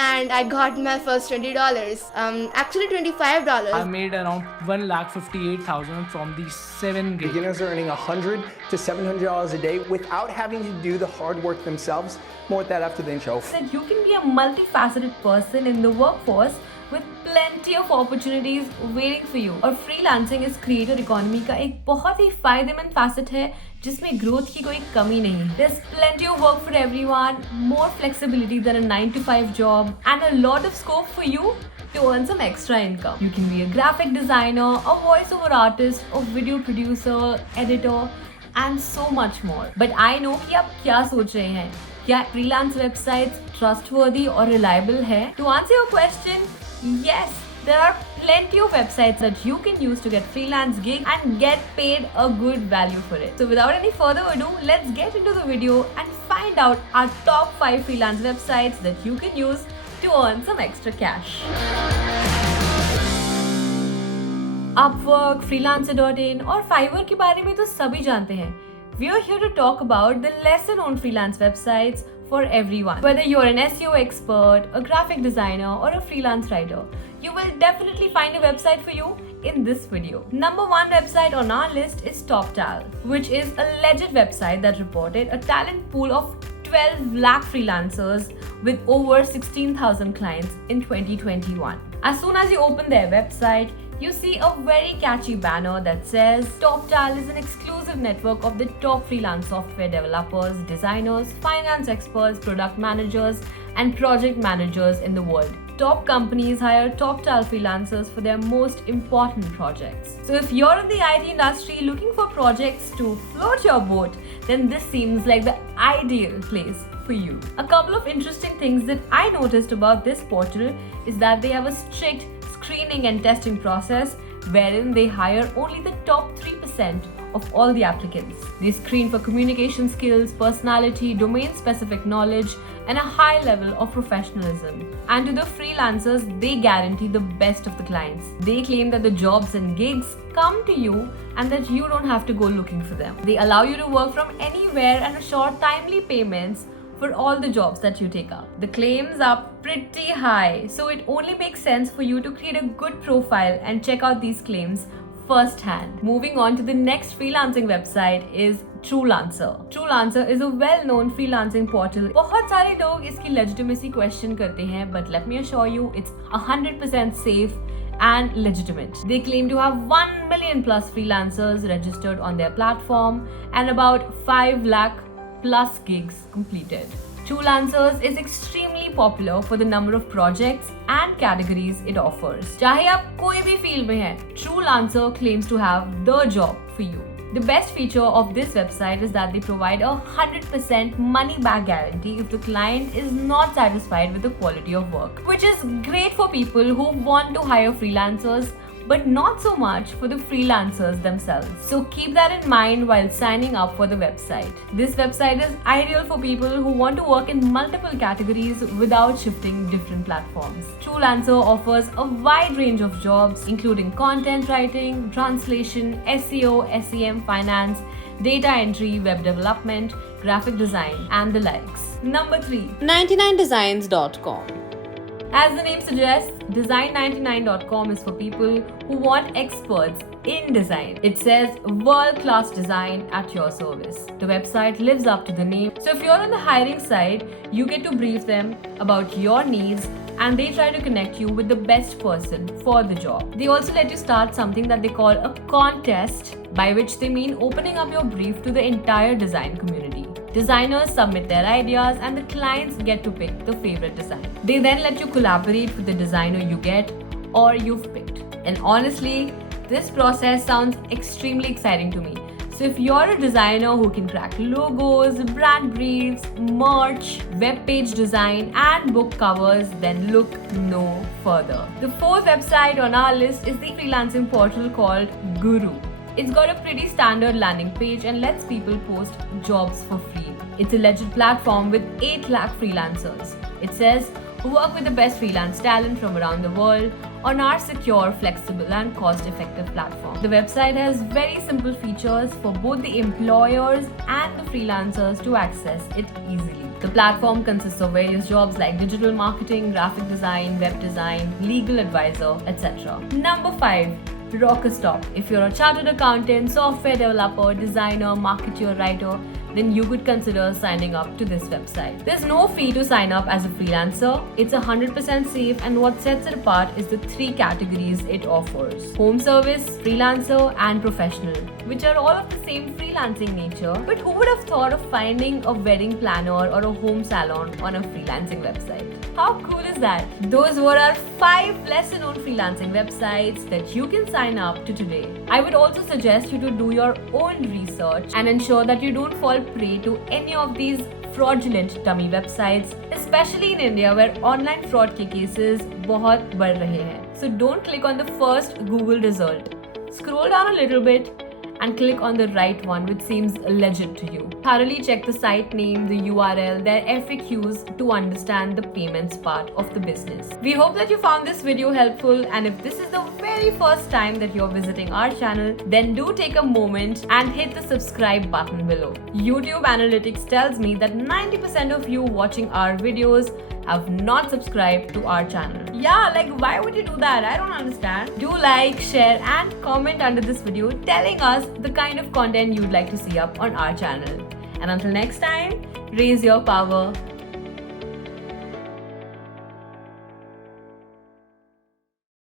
and I got my first $20. Actually $25. I made around $1,58,000 from these 7 gigs. Beginners are earning $100 to $700 a day without having to do the hard work themselves. More with that after the intro. That you can be a multifaceted person in the workforce with plenty of opportunities waiting for you. और freelancing इस creator economy का एक बहुत ही फायदेमंद facet है जिसमें growth की कोई कमी नहीं है. There's plenty of work for everyone, more flexibility than a 9-to-5 job, and a lot of scope for you to earn some extra income. You can be a graphic designer, a voiceover artist, a video producer, editor, and so much more. But I know कि आप क्या सोच रहे हैं. क्या freelance websites trustworthy or reliable है? To answer your question, yes, there are plenty of websites that you can use to get freelance gig and get paid a good value for it. So without any further ado, let's get into the video and find out our top 5 freelance websites that you can use to earn some extra cash. Upwork, Freelancer.in और Fiverr के बारे में तो सभी जानते हैं. We are here to talk about the lesser known freelance websites for everyone. Whether you're an SEO expert, a graphic designer, or a freelance writer, you will definitely find a website for you in this video. Number 1 website on our list is Toptal, which is a legit website that reported a talent pool of 12 lakh freelancers with over 16,000 clients in 2021. As soon as you open their website, you see a very catchy banner that says Toptal is an exclusive network of the top freelance software developers, designers, finance experts, product managers, and project managers in the world. Top companies hire Toptal freelancers for their most important projects. So if you're in the IT industry looking for projects to float your boat, then this seems like the ideal place for you. A couple of interesting things that I noticed about this portal is that they have a strict screening and testing process wherein they hire only the top 3% of all the applicants. They screen for communication skills, personality, domain-specific knowledge, and a high level of professionalism. And to the freelancers, they guarantee the best of the clients. They claim that the jobs and gigs come to you and that you don't have to go looking for them. They allow you to work from anywhere and assure timely payments for all the jobs that you take up. The claims are pretty high, so it only makes sense for you to create a good profile and check out these claims firsthand. Moving on to the next freelancing website is Truelancer. Truelancer is a well-known freelancing portal. बहुत सारे लोग इसकी legitimacy question करते हैं, but let me assure you, it's 100% safe and legitimate. They claim to have 1 million plus freelancers registered on their platform and about 5 lakh plus gigs completed. Truelancers is extremely popular for the number of projects and categories it offers. चाहे आप कोई भी field में हैं, Truelancer claims to have the job for you. The best feature of this website is that they provide a 100% money-back guarantee if the client is not satisfied with the quality of work, which is great for people who want to hire freelancers but not so much for the freelancers themselves. So keep that in mind while signing up for the website. This website is ideal for people who want to work in multiple categories without shifting different platforms. Truelancer offers a wide range of jobs including content writing, translation, SEO, SEM, finance, data entry, web development, graphic design, and the likes. Number 3. 99designs.com. As the name suggests, design99.com is for people who want experts in design. It says world-class design at your service. The website lives up to the name. So if you're on the hiring side, you get to brief them about your needs and they try to connect you with the best person for the job. They also let you start something that they call a contest, by which they mean opening up your brief to the entire design community. Designers submit their ideas and the clients get to pick the favorite design. They then let you collaborate with the designer you get or you've picked. And honestly, this process sounds extremely exciting to me. So if you're a designer who can crack logos, brand briefs, merch, web page design, and book covers, then look no further. The fourth website on our list is the freelancing portal called Guru. It's got a pretty standard landing page and lets people post jobs for free. It's a legit platform with 8 lakh freelancers. It says, who work with the best freelance talent from around the world on our secure, flexible and cost-effective platform. The website has very simple features for both the employers and the freelancers to access it easily. The platform consists of various jobs like digital marketing, graphic design, web design, legal advisor, etc. Number 5. Rockerstop. If you're a chartered accountant, software developer, designer, marketer, writer, then you could consider signing up to this website. There's no fee to sign up as a freelancer. It's 100% safe, and what sets it apart is the 3 categories it offers: home service, freelancer and professional, which are all of the same freelancing nature. But who would have thought of finding a wedding planner or a home salon on a freelancing website? How cool is that? Those were our 5 lesser known freelancing websites that you can sign up to today. I would also suggest you to do your own research and ensure that you don't fall prey to any of these fraudulent dummy websites, especially in India where online fraud के cases बहुत बढ़ रहे हैं. So don't click on the first Google result. Scroll down a little bit and click on the right one which seems legit to you. Thoroughly check the site name, the URL, their FAQs to understand the payments part of the business. We hope that you found this video helpful, and if this is the very first time that you're visiting our channel, then do take a moment and hit the subscribe button below. YouTube analytics tells me that 90% of you watching our videos have not subscribed to our channel. Yeah, like why would you do that? I don't understand. Do like, share and comment under this video telling us the kind of content you'd like to see up on our channel. And until next time, raise your power,